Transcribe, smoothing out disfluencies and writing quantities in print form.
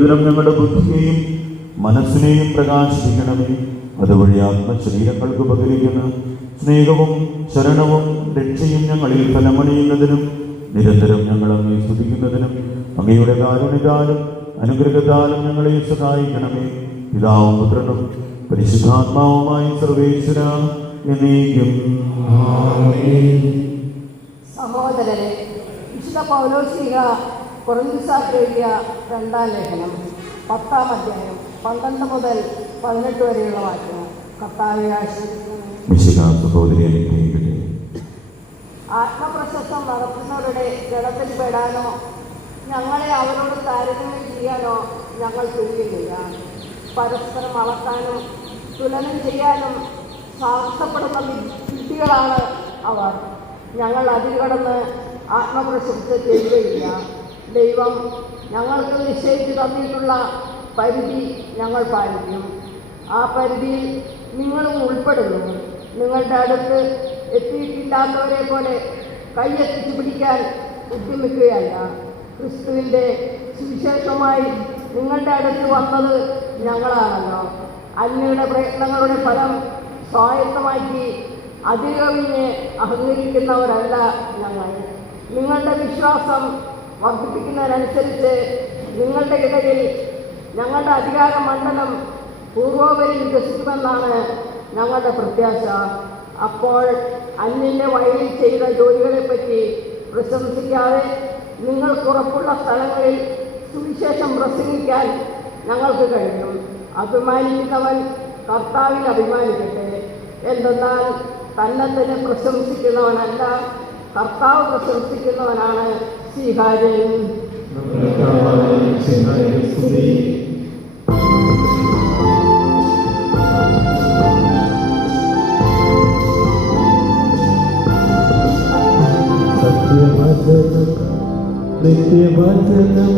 ഞങ്ങളുടെ ബുദ്ധിയെയും മനസ്സിനെയും പ്രകാശിപ്പിക്കണമേ. അതുവഴി ആത്മശരീരങ്ങൾക്ക് ഉപകരിക്കുന്ന സ്നേഹവും ശരണവും രക്ഷയും ഞങ്ങളിൽ ഫലമണിയുന്നതിനും നിരന്തരം ഞങ്ങൾ അങ്ങേ സ്തുതിക്കുന്നതിനും അങ്ങയുടെ കാരുണ്യത്താലും അനുഗ്രഹത്താലും ഞങ്ങളെ സഹായിക്കണമേ. പിതാവും പുത്രനും പരിശുദ്ധാത്മാവുമായി സർവേശ്വര എന്നേക്കും. സഹോദരരെ, വിശുദ്ധ പൗലോസ്ലീഹ കൊറിന്ത്യർക്ക് എഴുതിയ 2-ാം ലേഖനം 10-ാം അധ്യായം 12 മുതൽ 18 വരെയുള്ള വാക്യങ്ങൾ കർത്താവെ ആശീർവദിക്കുന്നു. ആത്മപ്രശസ്തം നടത്തുന്നവരുടെ ഗണത്തിൽ പെടാനോ ഞങ്ങളെ അവരോട് താരതമ്യം ചെയ്യാനോ ഞങ്ങൾ തുനിയുന്നില്ല. പരസ്പരം അളക്കാനും തുലനം ചെയ്യാനും സാഹസപ്പെടുന്ന വിദ്യകളാണ് അവർ. ഞങ്ങൾ അതിൽ കടന്ന് ആത്മപ്രശസ്തി ചെയ്യുകയില്ല. ദൈവം ഞങ്ങൾക്ക് നിശ്ചയിച്ചു തന്നിട്ടുള്ള പരിധി ഞങ്ങൾ പാലിക്കും. ആ പരിധിയിൽ നിങ്ങളും ഉൾപ്പെടുന്നു. നിങ്ങളുടെ അടുത്ത് എത്തിയിട്ടില്ലാത്തവരെ പോലെ കൈയെത്തിച്ചു പിടിക്കാൻ ഉദ്യമിക്കുകയല്ല. ക്രിസ്തുവിൻ്റെ സുവിശേഷമായി നിങ്ങളുടെ അടുത്ത് വന്നത് ഞങ്ങളാണല്ലോ. അന്യരുടെ പ്രയത്നങ്ങളുടെ ഫലം സ്വായത്തമാക്കി അതികവിഞ്ഞ് അഹങ്കരിക്കുന്നവരല്ല ഞങ്ങൾ. നിങ്ങളുടെ വിശ്വാസം വർദ്ധിപ്പിക്കുന്നതിനനുസരിച്ച് നിങ്ങളുടെ ഇടയിൽ ഞങ്ങളുടെ അധികാര മണ്ഡലം പൂർവോപരി വികസിക്കുമെന്നാണ് ഞങ്ങളുടെ പ്രത്യാശ. അപ്പോൾ അന്യൻ്റെ വഴിയിൽ ചെയ്ത ജോലികളെപ്പറ്റി പ്രശംസിക്കാതെ നിങ്ങൾക്കുറപ്പുള്ള സ്ഥലങ്ങളിൽ സുവിശേഷം പ്രസംഗിക്കാൻ ഞങ്ങൾക്ക് കഴിയും. അഭിമാനിക്കുന്നവൻ കർത്താവിൽ അഭിമാനിക്കട്ടെ. എന്തെന്നാൽ തന്നെ പ്രശംസിക്കുന്നവനല്ല, കർത്താവ് പ്രശംസിക്കുന്നവനാണ് സ്വീകാര്യൻ. നിത്യവചനം